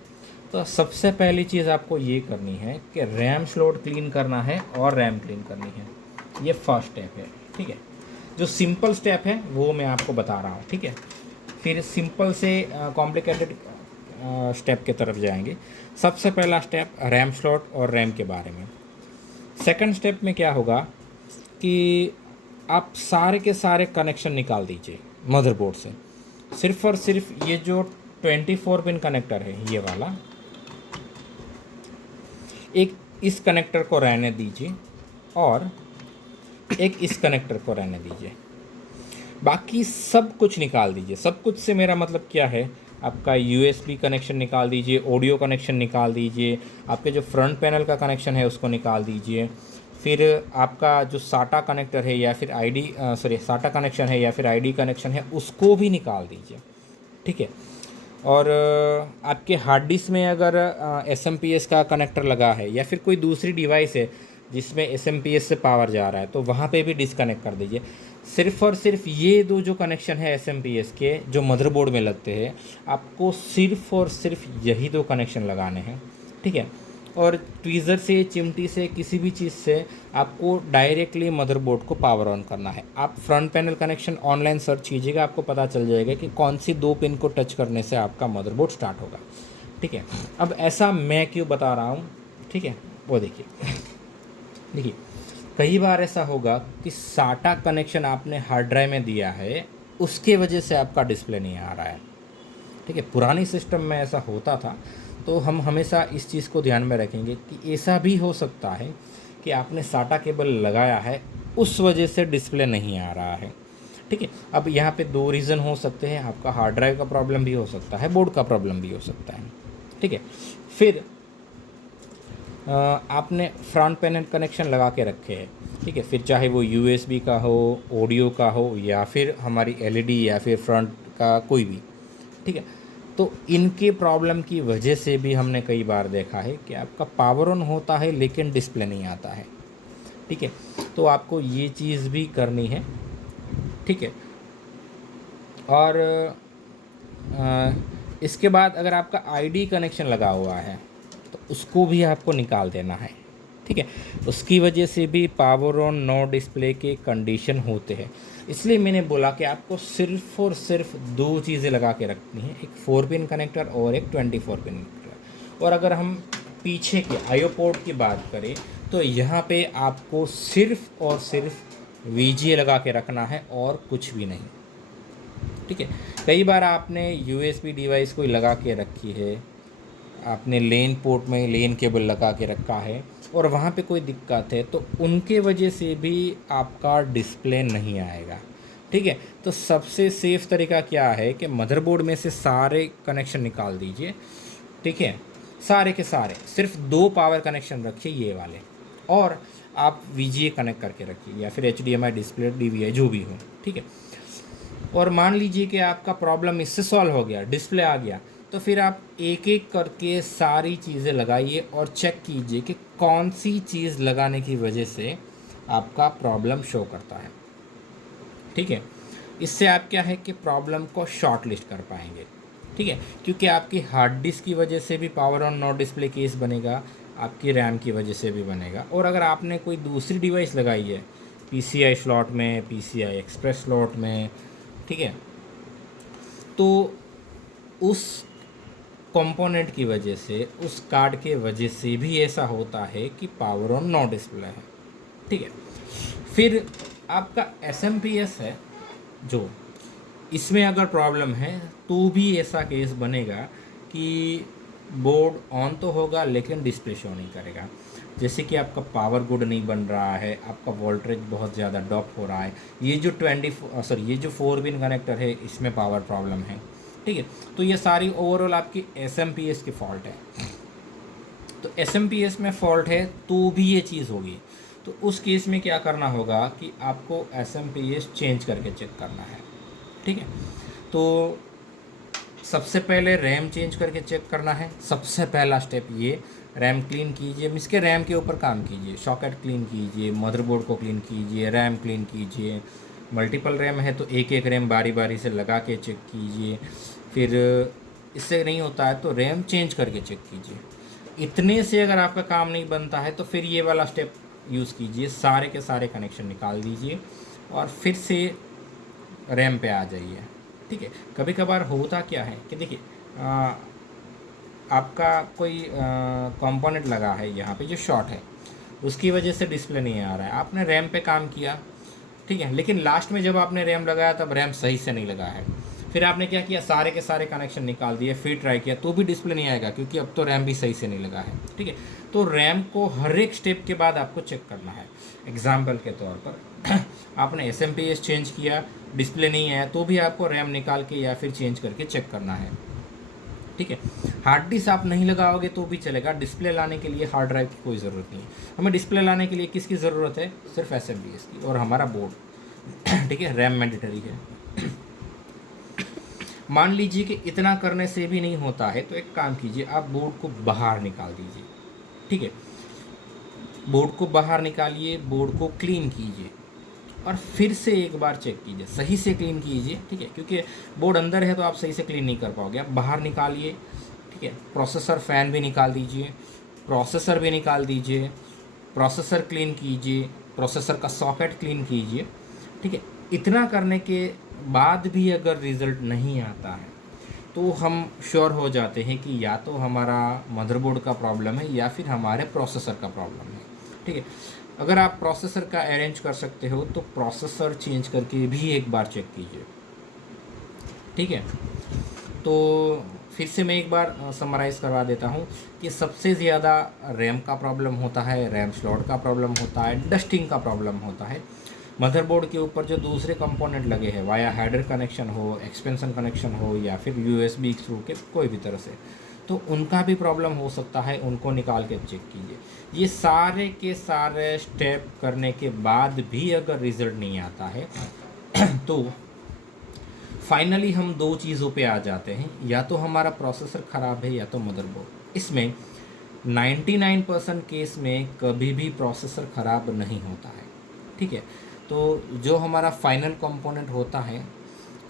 तो सबसे पहली चीज़ आपको ये करनी है कि रैम स्लॉट क्लीन करना है और रैम क्लीन करनी है, ये फर्स्ट स्टेप है, ठीक है। जो सिंपल स्टेप है वो मैं आपको बता रहा हूँ, ठीक है। फिर सिंपल से कॉम्प्लिकेटेड स्टेप की तरफ जाएंगे। सबसे पहला स्टेप रैम स्लॉट और रैम के बारे में। सेकंड स्टेप में क्या होगा कि आप सारे के सारे कनेक्शन निकाल दीजिए मदरबोर्ड से। सिर्फ और सिर्फ ये जो 24 पिन कनेक्टर है ये वाला, एक इस कनेक्टर को रहने दीजिए और एक इस कनेक्टर को रहने दीजिए। बाकी सब कुछ निकाल दीजिए। सब कुछ से मेरा मतलब क्या है, आपका यूएसबी कनेक्शन निकाल दीजिए, ऑडियो कनेक्शन निकाल दीजिए, आपके जो फ्रंट पैनल का कनेक्शन है उसको निकाल दीजिए, फिर आपका जो साटा कनेक्टर है या फिर साटा कनेक्शन है या फिर आईडी कनेक्शन है उसको भी निकाल दीजिए, ठीक है। और आपके हार्ड डिस्क में अगर एसएमपीएस का कनेक्टर लगा है या फिर कोई दूसरी डिवाइस है जिसमें एसएमपीएस से पावर जा रहा है तो वहाँ पे भी डिस्कनेक्ट कर दीजिए। सिर्फ और सिर्फ ये दो जो कनेक्शन है एसएमपीएस के जो मदरबोर्ड में लगते हैं, आपको सिर्फ और सिर्फ यही दो कनेक्शन लगाने हैं, ठीक है। और ट्वीज़र से, चिमटी से, किसी भी चीज़ से आपको डायरेक्टली मदरबोर्ड को पावर ऑन करना है। आप front panel connection online search कीजिएगा, आपको पता चल जाएगा कि कौन सी दो पिन को टच करने से आपका मदरबोर्ड स्टार्ट होगा, ठीक है। अब ऐसा मैं क्यों बता रहा हूँ, ठीक है, वो देखिए कई बार ऐसा होगा कि साटा कनेक्शन आपने हार्ड ड्राइव में दिया है, उसके वजह से आपका डिस्प्ले नहीं आ रहा है, ठीक है। पुरानी सिस्टम में ऐसा होता था, तो हम हमेशा इस चीज़ को ध्यान में रखेंगे कि ऐसा भी हो सकता है कि आपने साटा केबल लगाया है उस वजह से डिस्प्ले नहीं आ रहा है, ठीक है। अब यहाँ पे दो रीज़न हो सकते हैं, आपका हार्ड ड्राइव का प्रॉब्लम भी हो सकता है, बोर्ड का प्रॉब्लम भी हो सकता है, ठीक है। फिर आपने फ्रंट पैनल कनेक्शन लगा के रखे हैं, ठीक है, फिर चाहे वो यूएसबी का हो, ऑडियो का हो या फिर हमारी एलईडी या फिर फ्रंट का कोई भी, ठीक है। तो इनके प्रॉब्लम की वजह से भी हमने कई बार देखा है कि आपका पावर ऑन होता है लेकिन डिस्प्ले नहीं आता है, ठीक है। तो आपको ये चीज़ भी करनी है, ठीक है। और इसके बाद अगर आपका आईडी कनेक्शन लगा हुआ है तो उसको भी आपको निकाल देना है, ठीक है। उसकी वजह से भी पावर ऑन नो डिस्प्ले के कंडीशन होते हैं। इसलिए मैंने बोला कि आपको सिर्फ और सिर्फ दो चीज़ें लगा के रखनी है, एक 4 पिन कनेक्टर और एक 24 पिन कनेक्टर। और अगर हम पीछे के आईओ पोर्ट की बात करें तो यहाँ पे आपको सिर्फ और सिर्फ वीजीए लगा के रखना है और कुछ भी नहीं, ठीक है। कई बार आपने यूएसबी डिवाइस कोई लगा के रखी है, आपने लेन पोर्ट में लेन केबल लगा के रखा है और वहाँ पे कोई दिक्कत है तो उनके वजह से भी आपका डिस्प्ले नहीं आएगा, ठीक है। तो सबसे सेफ़ तरीका क्या है कि मदरबोर्ड में से सारे कनेक्शन निकाल दीजिए, ठीक है, सारे के सारे, सिर्फ दो पावर कनेक्शन रखिए ये वाले, और आप वीजीए कनेक्ट करके रखिए या फिर एचडीएमआई डिस्प्ले डीवीआई जो भी हो, ठीक है। और मान लीजिए कि आपका प्रॉब्लम इससे सॉल्व हो गया, डिस्प्ले आ गया, तो फिर आप एक एक करके सारी चीज़ें लगाइए और चेक कीजिए कि कौन सी चीज़ लगाने की वजह से आपका प्रॉब्लम शो करता है, ठीक है। इससे आप क्या है कि प्रॉब्लम को शॉर्ट लिस्ट कर पाएंगे, ठीक है, क्योंकि आपकी हार्ड डिस्क की वजह से भी power on no display case बनेगा, आपकी रैम की वजह से भी बनेगा। और अगर आपने कोई दूसरी डिवाइस लगाई है पीसीआई स्लॉट में, पीसीआई एक्सप्रेस स्लॉट में, ठीक है, तो उस कंपोनेंट की वजह से, उस कार्ड के वजह से भी ऐसा होता है कि पावर ऑन नो डिस्प्ले है, ठीक है। फिर आपका एसएमपीएस है जो, इसमें अगर प्रॉब्लम है तो भी ऐसा केस बनेगा कि बोर्ड ऑन तो होगा लेकिन डिस्प्ले शो नहीं करेगा। जैसे कि आपका पावर गुड नहीं बन रहा है, आपका वोल्टेज बहुत ज़्यादा ड्रॉप हो रहा है, ये जो ये जो 4 पिन कनेक्टर है इसमें पावर प्रॉब्लम है, ठीक है। तो ये सारी ओवरऑल आपकी SMPS की फॉल्ट है। तो SMPS में फॉल्ट है तो भी ये चीज़ होगी। तो उस केस में क्या करना होगा कि आपको SMPS चेंज करके चेक करना है, ठीक है। तो सबसे पहले रैम चेंज करके चेक करना है। सबसे पहला स्टेप ये, रैम क्लीन कीजिए, इसके रैम के ऊपर काम कीजिए, सॉकेट क्लीन कीजिए, मदरबोर्ड को क्लीन कीजिए, रैम क्लीन कीजिए। मल्टीपल रैम है तो एक एक रैम बारी बारी से लगा के चेक कीजिए। फिर इससे नहीं होता है तो रैम चेंज करके चेक कीजिए। इतने से अगर आपका काम नहीं बनता है तो फिर ये वाला स्टेप यूज़ कीजिए, सारे के सारे कनेक्शन निकाल दीजिए और फिर से रैम पे आ जाइए, ठीक है। कभी कभार होता क्या है कि देखिए आपका कोई कंपोनेंट लगा है यहाँ पे जो शॉर्ट है, उसकी वजह से डिस्प्ले नहीं आ रहा है। आपने रैम पे काम किया, ठीक है, लेकिन लास्ट में जब आपने रैम लगाया तब रैम सही से नहीं लगा है। फिर आपने क्या किया, सारे के सारे कनेक्शन निकाल दिए, फिर ट्राई किया तो भी डिस्प्ले नहीं आएगा क्योंकि अब तो रैम भी सही से नहीं लगा है, ठीक है। तो रैम को हर एक स्टेप के बाद आपको चेक करना है। एग्जाम्पल के तौर पर आपने SMPS चेंज किया, डिस्प्ले नहीं आया तो भी आपको रैम निकाल के या फिर चेंज करके चेक करना है, ठीक है। हार्ड डिस्क आप नहीं लगाओगे तो भी चलेगा, डिस्प्ले लाने के लिए हार्ड ड्राइव की कोई ज़रूरत नहीं है। हमें डिस्प्ले लाने के लिए किसकी ज़रूरत है, सिर्फ SMPS की और हमारा बोर्ड, ठीक है। रैम मैंडेटरी है। मान लीजिए कि इतना करने से भी नहीं होता है तो एक काम कीजिए, आप बोर्ड को बाहर निकाल दीजिए, ठीक है। बोर्ड को बाहर निकालिए, बोर्ड को क्लीन कीजिए और फिर से एक बार चेक कीजिए, सही से क्लीन कीजिए, ठीक है। क्योंकि बोर्ड अंदर है तो आप सही से क्लीन नहीं कर पाओगे। आप बाहर निकालिए, ठीक है। प्रोसेसर फ़ैन भी निकाल दीजिए, प्रोसेसर भी निकाल दीजिए, प्रोसेसर क्लीन कीजिए, प्रोसेसर का सॉकेट क्लीन कीजिए, ठीक है। इतना करने के बाद भी अगर रिज़ल्ट नहीं आता है तो हम श्योर हो जाते हैं कि या तो हमारा मदरबोर्ड का प्रॉब्लम है या फिर हमारे प्रोसेसर का प्रॉब्लम है, ठीक है। अगर आप प्रोसेसर का अरेंज कर सकते हो तो प्रोसेसर चेंज करके भी एक बार चेक कीजिए, ठीक है। तो फिर से मैं एक बार समराइज़ करवा देता हूँ कि सबसे ज़्यादा रैम का प्रॉब्लम होता है, रैम स्लॉट का प्रॉब्लम होता है, डस्टिंग का प्रॉब्लम होता है। मदरबोर्ड के ऊपर जो दूसरे कंपोनेंट लगे हैं, वाया हेडर कनेक्शन हो, एक्सपेंशन कनेक्शन हो या फिर USB थ्रू के कोई भी तरह से, तो उनका भी प्रॉब्लम हो सकता है, उनको निकाल के चेक कीजिए। ये सारे के सारे स्टेप करने के बाद भी अगर रिज़ल्ट नहीं आता है तो फाइनली हम दो चीज़ों पे आ जाते हैं, या तो हमारा प्रोसेसर ख़राब है या तो मदरबोर्ड। इसमें 99% केस में कभी भी प्रोसेसर ख़राब नहीं होता है, ठीक है। तो जो हमारा फाइनल कंपोनेंट होता है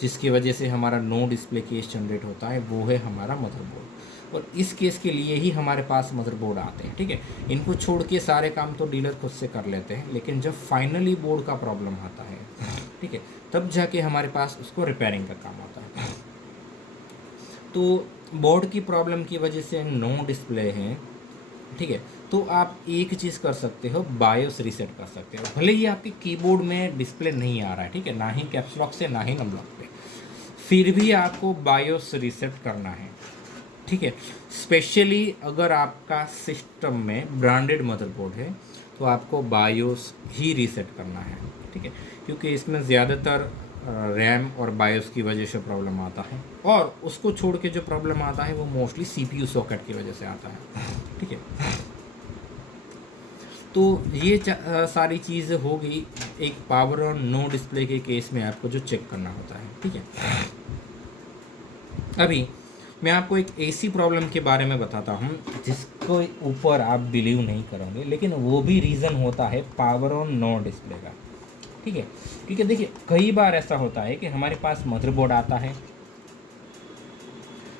जिसकी वजह से हमारा नो डिस्प्ले केस जनरेट होता है वो है हमारा मदरबोर्ड। और इस केस के लिए ही हमारे पास मदरबोर्ड आते हैं, ठीक है। इनको छोड़ के सारे काम तो डीलर खुद से कर लेते हैं, लेकिन जब फाइनली बोर्ड का प्रॉब्लम आता है, ठीक है, तब जाके हमारे पास उसको रिपेयरिंग का काम आता है। तो बोर्ड की प्रॉब्लम की वजह से नो डिस्प्ले है, ठीक है, तो आप एक चीज़ कर सकते हो, बायोस रीसेट कर सकते हो। भले ही आपके कीबोर्ड में डिस्प्ले नहीं आ रहा है, ठीक है, ना ही कैप्स लॉक से ना ही नम लॉक पे, फिर भी आपको बायोस रीसेट करना है, ठीक है। स्पेशली अगर आपका सिस्टम में ब्रांडेड मदरबोर्ड है तो आपको बायोस ही रीसेट करना है, ठीक है, क्योंकि इसमें ज़्यादातर रैम और बायोस की वजह से प्रॉब्लम आता है, और उसको छोड़ के जो प्रॉब्लम आता है वो मोस्टली CPU सॉकेट की वजह से आता है, ठीक है। तो ये सारी चीज़ें हो गई एक पावर ऑन नो डिस्प्ले के केस में आपको जो चेक करना होता है, ठीक है। अभी मैं आपको एक ऐसी प्रॉब्लम के बारे में बताता हूँ जिसको ऊपर आप बिलीव नहीं करोगे, लेकिन वो भी रीज़न होता है पावर ऑन नो डिस्प्ले का, ठीक है। क्योंकि देखिए कई बार ऐसा होता है कि हमारे पास मदरबोर्ड आता है,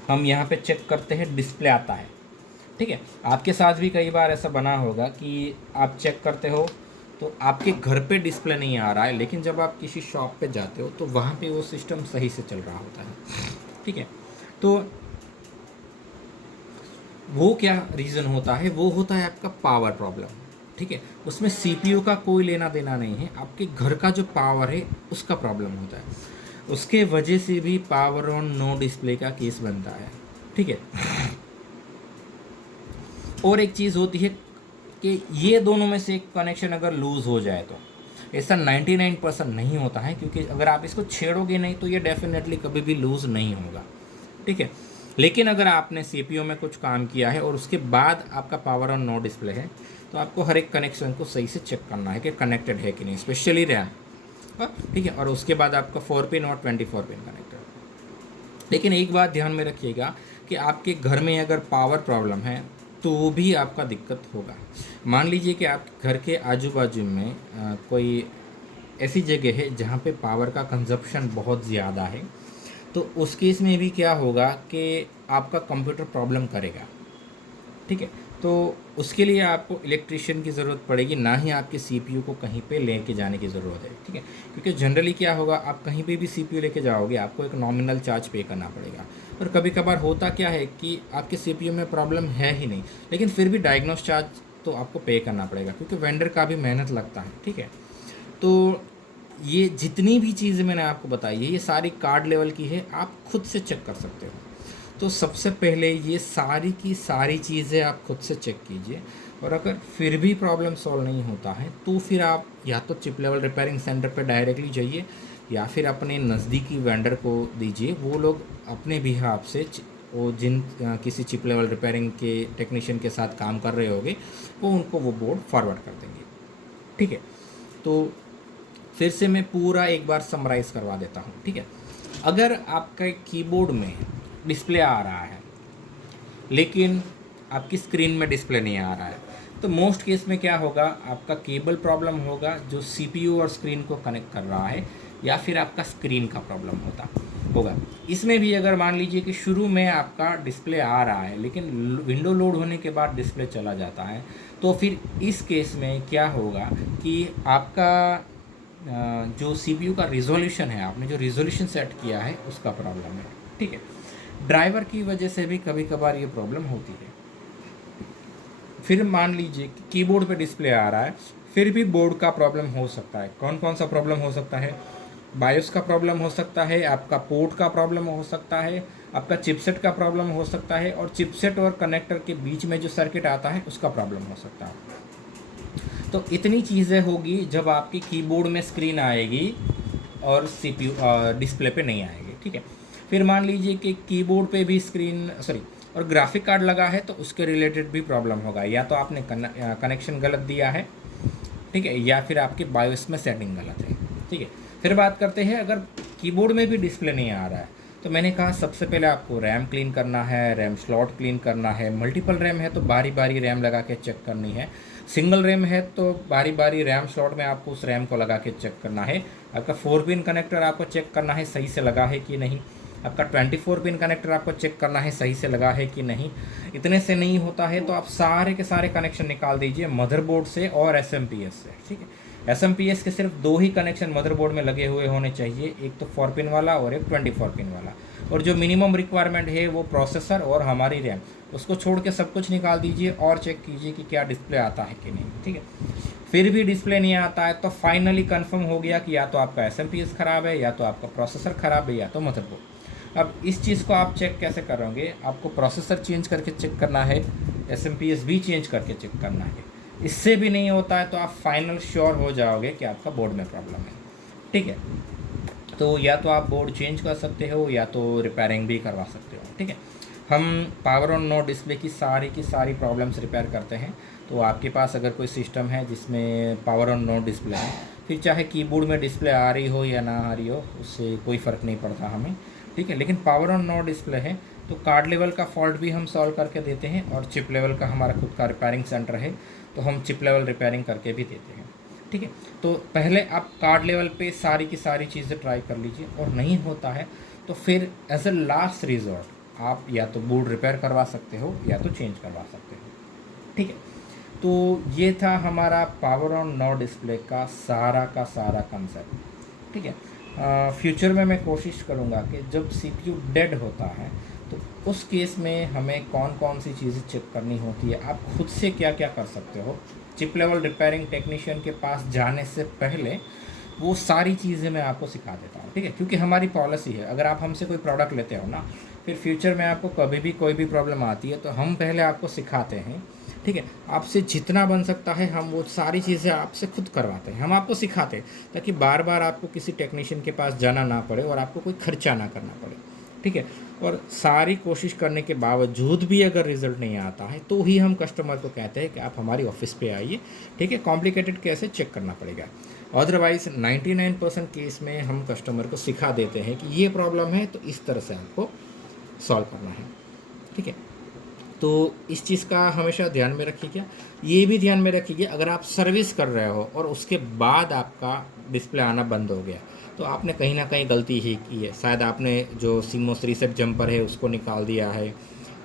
हम यहाँ पे चेक करते हैं, डिस्प्ले आता है, ठीक है। आपके साथ भी कई बार ऐसा बना होगा कि आप चेक करते हो तो आपके घर पे डिस्प्ले नहीं आ रहा है, लेकिन जब आप किसी शॉप पे जाते हो तो वहाँ पे वो सिस्टम सही से चल रहा होता है, ठीक है। तो वो क्या रीज़न होता है, वो होता है आपका पावर प्रॉब्लम, ठीक है। उसमें CPU का कोई लेना देना नहीं है, आपके घर का जो पावर है उसका प्रॉब्लम होता है, उसके वजह से भी पावर ऑन नो डिस्प्ले का केस बनता है, ठीक है। और एक चीज़ होती है कि ये दोनों में से एक कनेक्शन अगर लूज़ हो जाए तो ऐसा 99% नहीं होता है, क्योंकि अगर आप इसको छेड़ोगे नहीं तो ये डेफिनेटली कभी भी लूज़ नहीं होगा, ठीक है। लेकिन अगर आपने सीपीयू में कुछ काम किया है और उसके बाद आपका पावर ऑन नो डिस्प्ले है, तो आपको हर एक कनेक्शन को सही से चेक करना है कि कनेक्टेड है कि नहीं, स्पेशली रैम, ठीक है। और उसके बाद आपका 4 पिन और 24 पिन कनेक्टेड। लेकिन एक बात ध्यान में रखिएगा कि आपके घर में अगर पावर प्रॉब्लम है तो भी आपका दिक्कत होगा। मान लीजिए कि आप घर के आजू बाजू में कोई ऐसी जगह है जहाँ पे पावर का कंजप्शन बहुत ज़्यादा है, तो उस केस में भी क्या होगा कि आपका कंप्यूटर प्रॉब्लम करेगा, ठीक है। तो उसके लिए आपको इलेक्ट्रिशियन की ज़रूरत पड़ेगी, ना ही आपके सीपीयू को कहीं पे लेके जाने की ज़रूरत है, ठीक है। क्योंकि जनरली क्या होगा, आप कहीं पे भी सीपीयू लेके जाओगे आपको एक नॉमिनल चार्ज पे करना पड़ेगा। और कभी कभार होता क्या है कि आपके सीपीयू में प्रॉब्लम है ही नहीं, लेकिन फिर भी डायग्नोस चार्ज तो आपको पे करना पड़ेगा, क्योंकि वेंडर का भी मेहनत लगता है, ठीक है। तो ये जितनी भी चीज़ें मैंने आपको बताई है ये सारी कार्ड लेवल की है, आप खुद से चेक कर सकते हो। तो सबसे पहले ये सारी की सारी चीज़ें आप खुद से चेक कीजिए, और अगर फिर भी प्रॉब्लम सॉल्व नहीं होता है तो फिर आप या तो चिप लेवल रिपेयरिंग सेंटर पर डायरेक्टली जाइए, या फिर अपने नज़दीकी वेंडर को दीजिए, वो लोग अपने बिहाफ से वो जिन किसी चिप लेवल रिपेयरिंग के टेक्नीशियन के साथ काम कर रहे होंगे वो उनको वो बोर्ड फॉरवर्ड कर देंगे, ठीक है। तो फिर से मैं पूरा एक बार समराइज़ करवा देता हूँ, ठीक है। अगर आपका कीबोर्ड में डिस्प्ले आ रहा है लेकिन आपकी स्क्रीन में डिस्प्ले नहीं आ रहा है, तो मोस्ट केस में क्या होगा, आपका केबल प्रॉब्लम होगा जो सीपीयू और स्क्रीन को कनेक्ट कर रहा है, या फिर आपका स्क्रीन का प्रॉब्लम होगा। इसमें भी अगर मान लीजिए कि शुरू में आपका डिस्प्ले आ रहा है लेकिन विंडो लोड होने के बाद डिस्प्ले चला जाता है, तो फिर इस केस में क्या होगा कि आपका जो सीपीयू का रिजोल्यूशन है, आपने जो रिजोल्यूशन सेट किया है उसका प्रॉब्लम है, ठीक है। ड्राइवर की वजह से भी कभी कभार ये प्रॉब्लम होती है। फिर मान लीजिए कि कीबोर्ड पे डिस्प्ले आ रहा है, फिर भी बोर्ड का प्रॉब्लम हो सकता है। कौन कौन सा प्रॉब्लम हो सकता है, बायोस का प्रॉब्लम हो सकता है, आपका पोर्ट का प्रॉब्लम हो सकता है, आपका चिपसेट का प्रॉब्लम हो सकता है, और चिपसेट और कनेक्टर के बीच में जो सर्किट आता है उसका प्रॉब्लम हो सकता है। तो इतनी चीज़ें होगी जब आपकी कीबोर्ड में स्क्रीन आएगी और सीपीयू डिस्प्ले पे नहीं आएगी, ठीक है। फिर मान लीजिए कि कीबोर्ड पे भी स्क्रीन और ग्राफिक कार्ड लगा है, तो उसके रिलेटेड भी प्रॉब्लम होगा, या तो आपने कनेक्शन गलत दिया है, ठीक है, या फिर आपकी बायोस में सेटिंग गलत है, ठीक है। फिर बात करते हैं अगर कीबोर्ड में भी डिस्प्ले नहीं आ रहा है, तो मैंने कहा सबसे पहले आपको रैम क्लीन करना है, रैम स्लॉट क्लीन करना है। मल्टीपल रैम है तो बारी बारी रैम लगा के चेक करनी है, सिंगल रैम है तो बारी बारी रैम स्लॉट में आपको उस रैम को लगा के चेक करना है। आपका 4 पिन कनेक्टर आपको चेक करना है सही से लगा है कि नहीं, आपका 24 पिन कनेक्टर आपको चेक करना है सही से लगा है कि नहीं। इतने से नहीं होता है तो आप सारे के सारे कनेक्शन निकाल दीजिए मदरबोर्ड से और SMPS से, ठीक है। SMPS के सिर्फ 2 ही कनेक्शन मदरबोर्ड में लगे हुए होने चाहिए, एक तो 4 पिन वाला और एक 24 पिन वाला। और जो मिनिमम रिक्वायरमेंट है वो प्रोसेसर और हमारी रैम, उसको छोड़ के सब कुछ निकाल दीजिए और चेक कीजिए कि क्या डिस्प्ले आता है कि नहीं, ठीक है। फिर भी डिस्प्ले नहीं आता है तो फाइनली कंफर्म हो गया कि या तो आपका SMPS ख़राब है, या तो आपका प्रोसेसर ख़राब है, या तो मदरबोर्ड। अब इस चीज़ को आप चेक कैसे करोगे, आपको प्रोसेसर चेंज करके चेक करना है, SMPS भी चेंज करके चेक करना है। इससे भी नहीं होता है तो आप फाइनल श्योर हो जाओगे कि आपका बोर्ड में प्रॉब्लम है, ठीक है। तो या तो आप बोर्ड चेंज कर सकते हो या तो रिपेयरिंग भी करवा सकते हो, ठीक है। हम पावर ऑन नो डिस्प्ले की सारी प्रॉब्लम्स रिपेयर करते हैं। तो आपके पास अगर कोई सिस्टम है जिसमें पावर ऑन नो डिस्प्ले है, फिर चाहे कीबोर्ड में डिस्प्ले आ रही हो या ना आ रही हो, उससे कोई फ़र्क नहीं पड़ता हमें, ठीक है। लेकिन पावर ऑन नो डिस्प्ले है तो कार्ड लेवल का फॉल्ट भी हम सॉल्व करके देते हैं, और चिप लेवल का हमारा खुद का रिपेयरिंग सेंटर है तो हम चिप लेवल रिपेयरिंग करके भी देते हैं, ठीक है। तो पहले आप कार्ड लेवल पे सारी की सारी चीज़ें ट्राई कर लीजिए, और नहीं होता है तो फिर एज अ लास्ट रिजॉर्ट आप या तो बोर्ड रिपेयर करवा सकते हो या तो चेंज करवा सकते हो, ठीक है। तो ये था हमारा पावर ऑन नो डिस्प्ले का सारा कंसेप्ट, ठीक है। फ्यूचर में मैं कोशिश करूँगा कि जब CPU डेड होता है तो उस केस में हमें कौन कौन सी चीज़ें चेक करनी होती है, आप खुद से क्या क्या कर सकते हो चिप लेवल रिपेयरिंग टेक्नीशियन के पास जाने से पहले, वो सारी चीज़ें मैं आपको सिखा देता हूँ, ठीक है। क्योंकि हमारी पॉलिसी है, अगर आप हमसे कोई प्रोडक्ट लेते हो ना, फिर फ्यूचर में आपको कभी भी कोई भी प्रॉब्लम आती है तो हम पहले आपको सिखाते हैं ठीक है। आपसे जितना बन सकता है हम वो सारी चीज़ें आपसे खुद करवाते हैं, हम आपको सिखाते हैं, ताकि बार बार आपको किसी टेक्नीशियन के पास जाना ना पड़े और आपको कोई खर्चा ना करना पड़े, ठीक है। और सारी कोशिश करने के बावजूद भी अगर रिज़ल्ट नहीं आता है तो ही हम कस्टमर को कहते हैं कि आप हमारी ऑफिस पे आइए, ठीक है। कॉम्प्लिकेटेड केस है, चेक करना पड़ेगा। अदरवाइज़ 99% केस में हम कस्टमर को सिखा देते हैं कि ये प्रॉब्लम है तो इस तरह से आपको सॉल्व करना है, ठीक है। तो इस चीज़ का हमेशा ध्यान में रखिएगा। ये भी ध्यान में रखिए, अगर आप सर्विस कर रहे हो और उसके बाद आपका डिस्प्ले आना बंद हो गया तो आपने कहीं ना कहीं गलती ही की है। शायद आपने जो सीमोस रीसेट जंपर है उसको निकाल दिया है,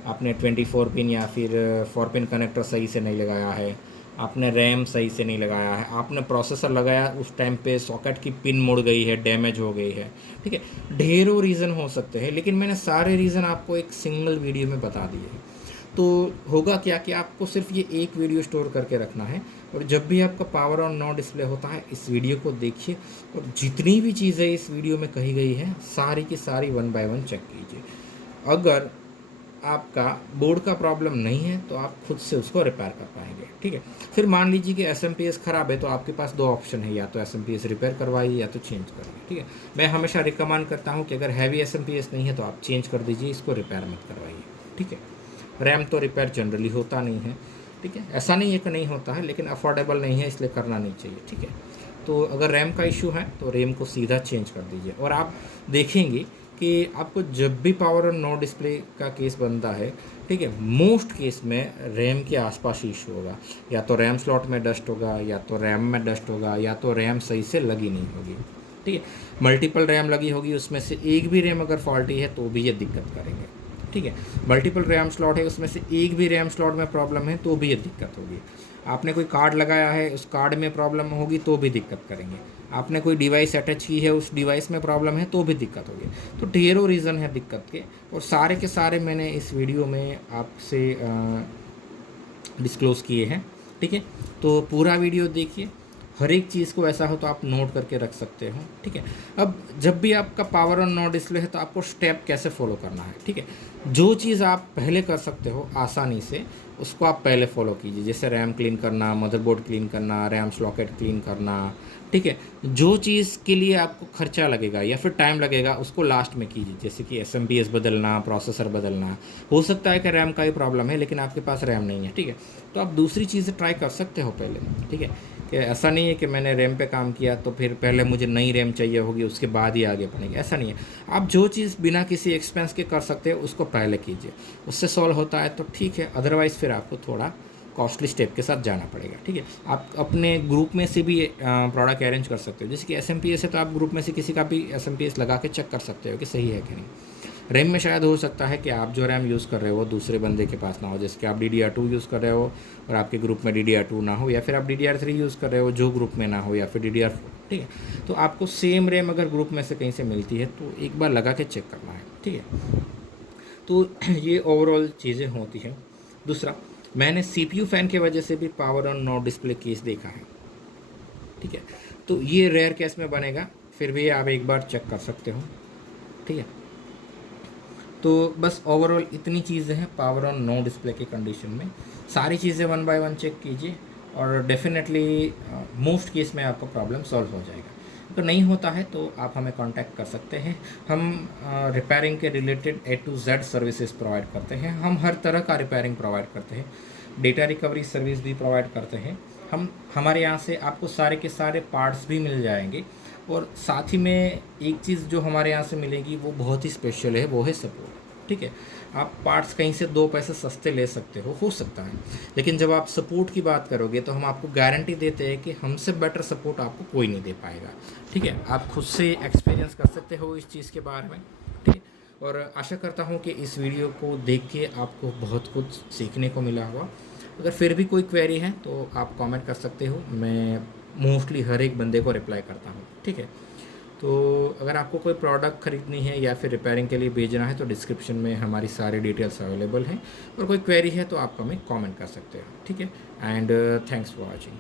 आपने 24 पिन या फिर 4 पिन कनेक्टर सही से नहीं लगाया है, आपने रैम सही से नहीं लगाया है, आपने प्रोसेसर लगाया उस टाइम पे सॉकेट की पिन मुड़ गई है, डैमेज हो गई है, ठीक है। ढेरों रीज़न हो सकते हैं, लेकिन मैंने सारे रीज़न आपको एक सिंगल वीडियो में बता दिए हैं। तो होगा क्या कि आपको सिर्फ ये एक वीडियो स्टोर करके रखना है, और जब भी आपका पावर ऑन नो डिस्प्ले होता है इस वीडियो को देखिए, और जितनी भी चीज़ें इस वीडियो में कही गई हैं सारी की सारी 1 बाय 1 चेक कीजिए। अगर आपका बोर्ड का प्रॉब्लम नहीं है तो आप खुद से उसको रिपेयर कर पाएंगे, ठीक है। फिर मान लीजिए कि एसएमपीएस ख़राब है तो आपके पास 2 ऑप्शन है, या तो एसएमपीएस रिपेयर करवाइए या तो चेंज करिए, ठीक है। मैं हमेशा रिकमेंड करता हूँ कि अगर हैवी एसएमपीएस नहीं है तो आप चेंज कर दीजिए, इसको रिपेयर मत करवाइए, ठीक है। रैम तो रिपेयर जनरली होता नहीं है, ठीक है। ऐसा नहीं है कि नहीं होता है, लेकिन अफोर्डेबल नहीं है इसलिए करना नहीं चाहिए, ठीक है। तो अगर रैम का इशू है तो रैम को सीधा चेंज कर दीजिए, और आप देखेंगे कि आपको जब भी पावर ऑन नो डिस्प्ले का केस बनता है, ठीक है, मोस्ट केस में रैम के आसपास ही इशू होगा। या तो रैम स्लॉट में डस्ट होगा, या तो रैम में डस्ट होगा, या तो रैम सही से लगी नहीं होगी, ठीक है। मल्टीपल रैम लगी होगी, उसमें से एक भी रैम अगर फॉल्टी है तो भी ये दिक्कत करेंगे, ठीक है। मल्टीपल रैम स्लॉट है, उसमें से एक भी रैम स्लॉट में प्रॉब्लम है तो भी ये दिक्कत होगी। आपने कोई कार्ड लगाया है, उस कार्ड में प्रॉब्लम होगी तो भी दिक्कत करेंगे। आपने कोई डिवाइस अटैच की है, उस डिवाइस में प्रॉब्लम है तो भी दिक्कत होगी। तो ढेरों रीज़न है दिक्कत के, और सारे के सारे मैंने इस वीडियो में आपसे डिस्क्लोज़ किए हैं, ठीक है। तो पूरा वीडियो देखिए, हर एक चीज़ को ऐसा हो तो आप नोट करके रख सकते हो, ठीक है। अब जब भी आपका पावर ऑन नो डिस्प्ले है तो आपको स्टेप कैसे फॉलो करना है, ठीक है। जो चीज़ आप पहले कर सकते हो आसानी से उसको आप पहले फॉलो कीजिए, जैसे रैम क्लीन करना, मदरबोर्ड क्लीन करना, रैम सॉकेट क्लीन करना, ठीक है। जो चीज़ के लिए आपको खर्चा लगेगा या फिर टाइम लगेगा उसको लास्ट में कीजिए, जैसे कि एसएमपीएस बदलना, प्रोसेसर बदलना। हो सकता है कि रैम का ही प्रॉब्लम है लेकिन आपके पास रैम नहीं है, ठीक है, तो आप दूसरी चीज़ें ट्राई कर सकते हो पहले, ठीक है। कि ऐसा नहीं है कि मैंने रैम पे काम किया तो फिर पहले मुझे नई रैम चाहिए होगी उसके बाद ही आगे बढ़ेंगे, ऐसा नहीं है। आप जो चीज़ बिना किसी एक्सपेंस के कर सकते हो उसको पहले कीजिए, उससे सॉल्व होता है तो ठीक है, अदरवाइज़ फिर आपको थोड़ा कॉस्टली स्टेप के साथ जाना पड़ेगा, ठीक है। आप अपने ग्रुप में से भी प्रोडक्ट अरेंज कर सकते हो, जैसे कि एसएमपीएस है तो आप ग्रुप में से किसी का भी एसएमपीएस लगा के चेक कर सकते हो कि सही है कि नहीं। रैम में शायद हो सकता है कि आप जो रैम यूज़ कर रहे हो वो दूसरे बंदे के पास ना हो, जैसे कि आप DDR2 यूज़ कर रहे हो और आपके ग्रुप में DDR2 ना हो, या फिर आप DDR3 यूज़ कर रहे हो जो ग्रुप में ना हो, या फिर DDR4, ठीक है। तो आपको सेम रैम अगर ग्रुप में से कहीं से मिलती है तो एक बार लगा के चेक करना है, ठीक है। तो ये ओवरऑल चीज़ें होती हैं। दूसरा, मैंने CPU फ़ैन की वजह से भी power on no display case देखा है, ठीक है। तो ये रेयर केस में बनेगा, फिर भी आप एक बार चेक कर सकते हो, ठीक है। तो बस ओवरऑल इतनी चीज़ें हैं पावर ऑन नो डिस्प्ले के कंडीशन में। सारी चीज़ें 1 बाय 1 चेक कीजिए और डेफिनेटली मोस्ट केस में आपका प्रॉब्लम सॉल्व हो जाएगा। अगर नहीं होता है तो आप हमें कांटेक्ट कर सकते हैं। हम रिपेयरिंग के related A to Z services provide करते हैं। हम हर तरह का रिपेयरिंग प्रोवाइड करते हैं, डेटा रिकवरी सर्विस भी प्रोवाइड करते हैं। हमारे यहाँ से आपको सारे के सारे पार्ट्स भी मिल जाएंगे, और साथ ही में एक चीज़ जो हमारे यहाँ से मिलेगी वो बहुत ही स्पेशल है, वो है सपोर्ट, ठीक है। आप पार्ट्स कहीं से 2 पैसे सस्ते ले सकते हो सकता है, लेकिन जब आप सपोर्ट की बात करोगे तो हम आपको गारंटी देते हैं कि हमसे बेटर सपोर्ट आपको कोई नहीं दे पाएगा, ठीक है। आप खुद से एक्सपीरियंस कर सकते हो इस चीज़ के बारे में, ठीक है। और आशा करता हूँ कि इस वीडियो को देख के आपको बहुत कुछ सीखने को मिला होगा। अगर फिर भी कोई क्वेरी है तो आप कमेंट कर सकते हो, मैं मोस्टली हर एक बंदे को रिप्लाई करता हूँ, ठीक है। तो अगर आपको कोई प्रोडक्ट ख़रीदनी है या फिर रिपेयरिंग के लिए भेजना है तो डिस्क्रिप्शन में हमारी सारी डिटेल्स अवेलेबल हैं, और कोई क्वेरी है तो आप हमें कमेंट कर सकते हो, ठीक है। And thanks for watching.